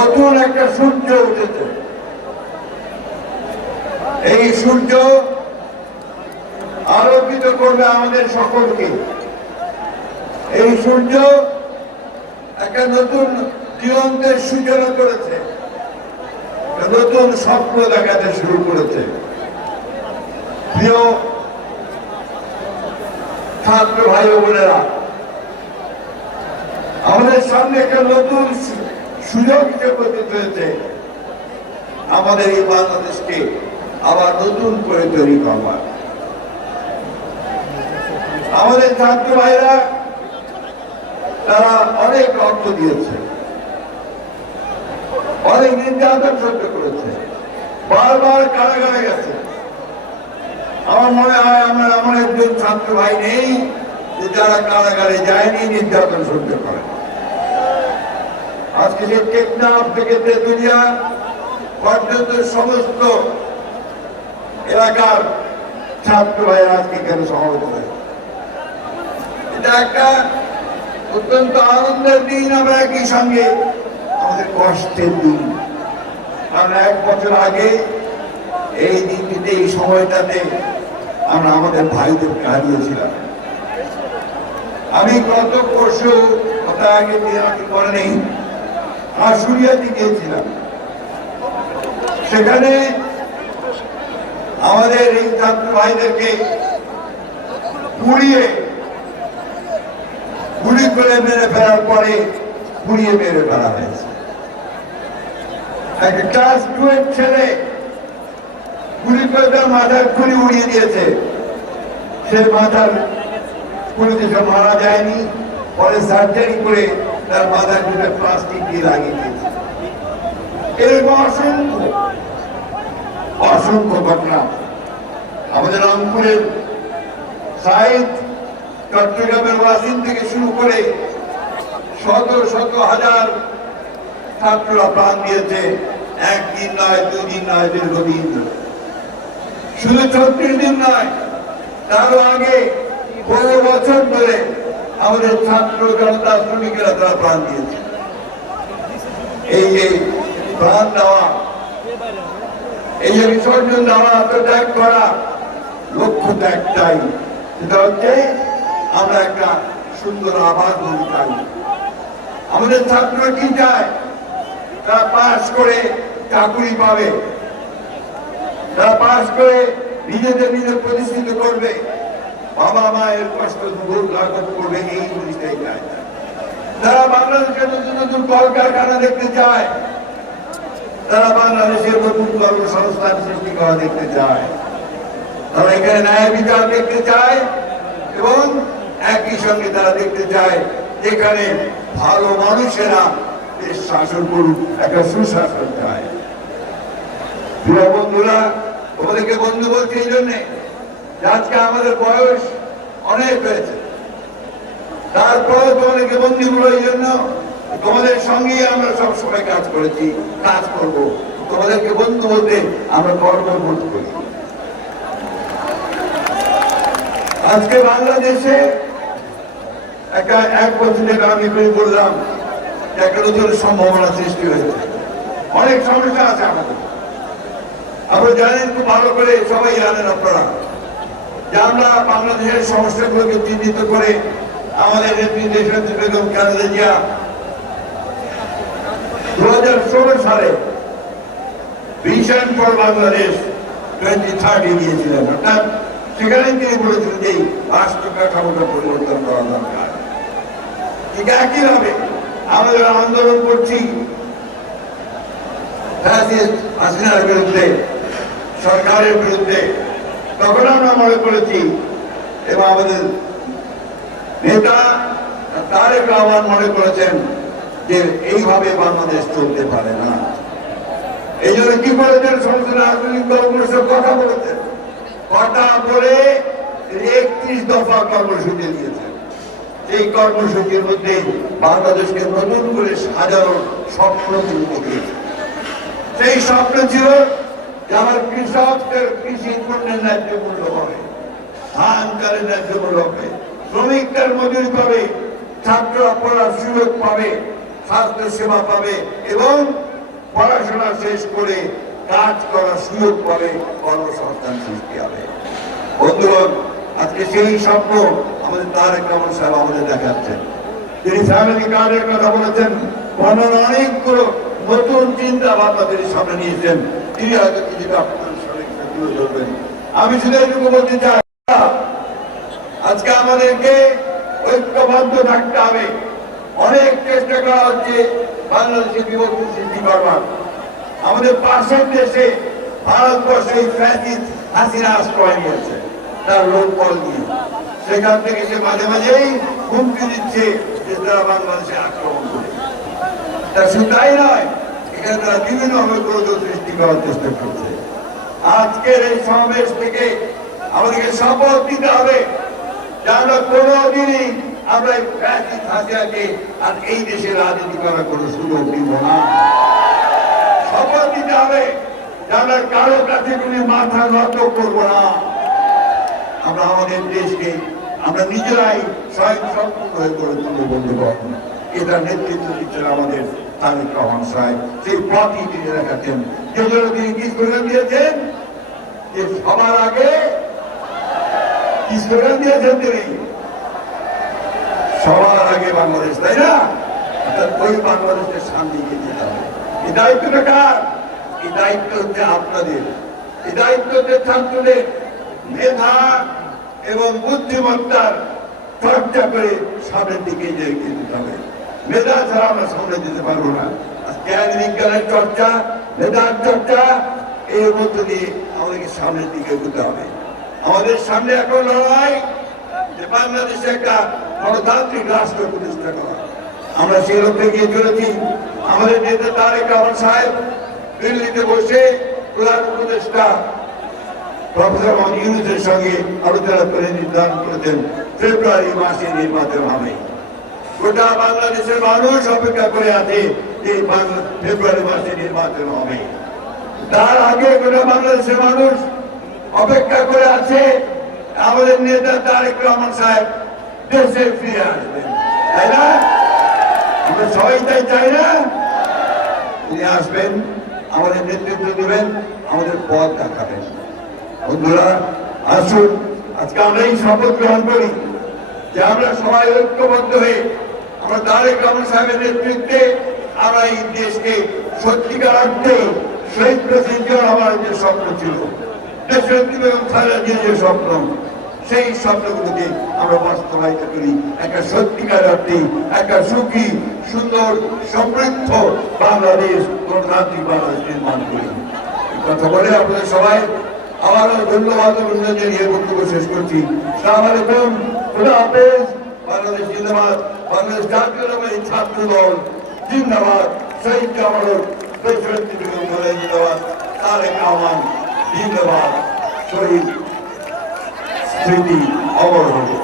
নতুন একটা সূর্য উঠেছে। এই সূর্য আলোকিত করবে আমাদের সকলকে। এই সূর্য একটা নতুন দিগন্তের সূচনা করেছে, নতুন স্বপ্ন দেখাতে শুরু করেছে। প্রিয় ছাত্র ভাই ও বোনেরা, আমাদের সামনে একটা নতুন সুযোগ উপস্থিত হয়েছে আমাদের এই বাংলাদেশকে আবার নতুন করে তৈরি করবার। আমাদের ছাত্র ভাইরা তারা অনেক রক্ত দিয়েছে, অনেক নির্যাতন সহ্য করেছে, বারবার কারাগারে গেছে। আমার মনে হয় আমার একজন ছাত্র ভাই নেই যে যারা কারাগারে যায়নি, নির্যাতন সহ্য করে। আজকে যে টেকনাফ থেকে তেতুলিয়া পর্যন্ত সমস্ত এলাকার ছাত্র ভাইরা আজকে কেন সমবেত হয়েছে, এটা একটা অত্যন্ত আনন্দের দিন। আমরা একই সঙ্গে আমাদের কষ্টের দিন, কারণ 1 বছর আগে এই দিনটিতে, এই সময়টাতে আমরা আমাদের ভাইদেরকে হারিয়েছিলাম। আমি গত পরশু কথা আগে করে নেই আশুলিয়াতে গিয়েছিলাম। সেখানে আমাদের এই ছাত্র ভাইদেরকে গুলি করে মেরে ফেলার পরে পুড়িয়ে মেরে ফেলা হয়েছে। একটা ক্লাস 2 এর ছেলে গুলি করে তার মাথার খুলি উড়িয়ে দিয়েছে। সে মাথার খুলিতে মারা যায়নি, পরে সার্জারি করে তার মাথার দুটো প্লাস্টিক দিয়ে লাগিয়ে দিয়েছে। এরকম অসংখ্য ঘটনা আমাদের রংপুরের সাইদ, চট্টগ্রামের ওয়াসিম থেকে শুরু করে শত শত হাজার ছাত্ররা প্রাণ দিয়েছে। 1 দিন নয়, 2 দিন নয়, দীর্ঘদিন। শুধু 36 দিন নয়, তারও আগে 15 বছর ধরে আমাদের ছাত্র জনতা, শ্রমিকেরা তারা প্রাণ দিয়েছে। এই যে প্রাণ দেওয়া, এই যে বিসর্জন দেওয়া, আত্মত্যাগ করা, লক্ষ্যটা একটাই, সেটা হচ্ছে আমরা একটা সুন্দর আবাস গড়তে চাই। আমাদের ছাত্ররা কি চায়? তারা পাস করে চাকরি পাবে, তারা পাস করে নিজেদের প্রতিষ্ঠিত করবে, বাবা মায়ের কষ্ট দূর লাঘব করবে, এই জিনিসটাই চায়। তারা বাংলাদেশের নতুন নতুন কলকারখানা দেখতে চায়, তারা বাংলাদেশের নতুন কর্মসংস্থান সৃষ্টি করা দেখতে চায়, তারা এখানে ন্যায় বিচার দেখতে চায় এবং একই সঙ্গে তারা দেখতে চায় যেখানে ভালো মানুষেরা দেশ শাসন করুক, একটা সুশাসন চায়। প্রিয় বন্ধুরা, তোমাদেরকে বন্ধু বলছি এই জন্যে আজকে আমাদের বয়স অনেক হয়েছে, তারপরেও তোমাদেরকে বন্ধু বলো এই জন্য তোমাদের সঙ্গেই আমরা সব সময় কাজ করেছি, কাজ করব। তোমাদেরকে বন্ধু বলতে আমরা গর্ববোধ করি। আজকে বাংলাদেশে একটা 1 বছরের আমি বললাম একটা নতুন সম্ভাবনা সৃষ্টি হয়েছে। অনেক সমস্যা আছে আমাদের, আপনারা জানেন খুব ভালো করে, সবাই জানেন আপনারা যে আমরা বাংলাদেশের সমস্যাগুলোকে চিহ্নিত করে আমাদের নেতৃত্ব বেগম খালেদা জিয়া 2016 সালে ভিশন ফর বাংলাদেশ 2030 দিয়েছিলেন। অর্থাৎ সেখানে তিনি বলেছিলেন যে রাষ্ট্র কাঠামোটা পরিবর্তন করা দরকার। ঠিক একইভাবে আমাদের আন্দোলন করছি হাসিনার বিরুদ্ধে, সরকারের বিরুদ্ধে। তখন আমরা মনে করেছি এবং আমাদের নেতা তারেক রহমান মনে করেছেন যে এইভাবে বাংলাদেশ চলতে পারে না। এই জন্য কি করেছেন, সংসদ রাজনৈতিক দলগুলোর সাথে কথা বলেছেন, কথা বলে 31 দফা কর্মসূচি দিয়েছেন। এই কর্মসূচির মধ্যে বাংলাদেশকে নতুন করে সাজানোর স্বপ্ন তিনি দেখিয়েছেন। সেই স্বপ্ন ছিল যে আমার কৃষকদের কৃষি পণ্যের ন্যায্য মূল্য হবে, ধান চালের ন্যায্য মূল্য হবে, শ্রমিকদের মজুরি পাবে, ছাত্ররা পড়ার সুযোগ পাবে, স্বাস্থ্য সেবা পাবে এবং পড়াশোনা শেষ করে কাজ করার সুযোগ পাবে, কর্মসংস্থান সৃষ্টি হবে। বন্ধুগণ, আজকে সেই স্বপ্ন আমাদের তারেক রহমান সাহেব আমাদের দেখাচ্ছেন। তিনি ফ্যামিলি কার্ডের কথা বলেছেন, অন্যান্য অনেকগুলো নতুন চিন্তা ভাবনা তিনি সামনে নিয়েছেন। তিনি হয়তো কিছুটা আপনাদের সামনে তুলে ধরবেন। আমি শুধু এইটুকু বলতে চাই, আজকে আমাদেরকে ঐক্যবদ্ধ থাকতে হবে। অনেক চেষ্টা করা হচ্ছে বাংলাদেশে বিভক্তি সৃষ্টি করবার। আমাদের পাশের দেশে ভারতবর্ষে ফ্যাসিস্ট হাসিনা আশ্রয় নিয়েছে তার লোকবল নিয়ে। সেখান থেকে সে মাঝে মাঝেই হুমকি দিচ্ছে যে তারা বাংলাদেশে আক্রমণ করে। তা শুধু তাই নয়, এখানে তারা বিভিন্নভাবে গোলযোগ সৃষ্টি করার চেষ্টা করছে। আজকের এই সমাবেশ থেকে আমাদেরকে শপথ দিতে হবে যে আমরা কোনোদিনই আমরা এই ফ্যাসিস্ট হাসিনাকে আর এই দেশে রাজনীতি করার কোনো সুযোগ দিব না। শপথ দিতে হবে যে আমরা কারো কাছে কোনো মাথা নত করবো না। আমরা আমাদের দেশকে আমরা নিজেরাই স্বয়ং সম্পূর্ণ হয়ে গড়ে তুলব। বন্ধুগণ, এটা নেতৃত্ব দিচ্ছেন আমাদের তারেক রহমান সাহেব। সেই পথই তিনি দেখাচ্ছেন, যে জন্য তিনি কি স্লোগান দিয়েছেন যে সবার আগে কি স্লোগান দিয়েছেন তিনি, সবার আগে বাংলাদেশ, তাই না? ওই বাংলাদেশের সামনে এগিয়ে যেতে হবে। এই দায়িত্বটা কার? এই দায়িত্ব হচ্ছে আপনাদের, এই দায়িত্ব হচ্ছে ছাত্রদের। মেধা এবং বুদ্ধিমত্তার চর্চা করে সামনের দিকে এগিয়ে যেতে হবে। মেধা ছাড়া আমরা সামনে যেতে পারবো না। জ্ঞান বিজ্ঞানের চর্চা, মেধার চর্চা, এর মধ্য দিয়ে আমাদেরকে সামনের দিকে এগোতে হবে। আমাদের সামনে এখন লড়াই যে বাংলাদেশে একটা গণতান্ত্রিক রাষ্ট্র প্রতিষ্ঠা করা। আমরা সেই লক্ষ্যে গিয়ে চলেছি। আমাদের নেতা তারেক রহমান সাহেব দিল্লিতে বসে প্রধান উপদেষ্টা প্রফেসর মোহাম্মদ ইউনূসের সঙ্গে আলোচনা করে নির্ধারণ করেছেন ফেব্রুয়ারি মাসে নির্বাচন হবে। গোটা বাংলাদেশের মানুষ অপেক্ষা করে আছে যে ফেব্রুয়ারি মাসে নির্বাচন হবে। তার আগে গোটা বাংলাদেশের মানুষ অপেক্ষা করে আছে আমাদের নেতা তারেক রহমান সাহেব দেশে ফিরে আসবেন, তাই না? আমরা সবাই তাই চাই না? তিনি আসবেন, আমাদের নেতৃত্ব দেবেন, আমাদের পথ দেখাবেন। বন্ধুরা, আসুন আজকে আমরা এই শপথ গ্রহণ করি যে আমরা সবাই ঐক্যবদ্ধ হয়ে আমরা তারেক রহমান সাহেবের নেতৃত্বে আমরা এই দেশকে সত্যিকার অর্থে শহীদ প্রেসিডেন্ট আমার যে স্বপ্ন ছিল, দেশের এবং যে স্বপ্ন, সেই স্বপ্নগুলোকে আমরা বাস্তবায়িত করি। একটা সত্যিকার অর্থে একটা সুখী, সুন্দর, সমৃদ্ধ বাংলাদেশ, গণতান্ত্রিক বাংলাদেশ নির্মাণ করি। কথা বলে আপনাদের সবাই আবারও ধন্যবাদ অভিনন্দন জানিয়ে বক্তব্য শেষ করছি। আসসালামু আলাইকুম, খুদা হাফেজ। বাংলাদেশ জিন্দাবাদ, বাংলাদেশ জাতীয়তাবাদী ছাত্র দল জিন্দাবাদ, শহীদ জামানত দেশনেত্রী বেগম খালেদা জিন্দাবাদ, তারেক রহমান জিন্দাবাদ, শহীদ স্মৃতি অমর হবে।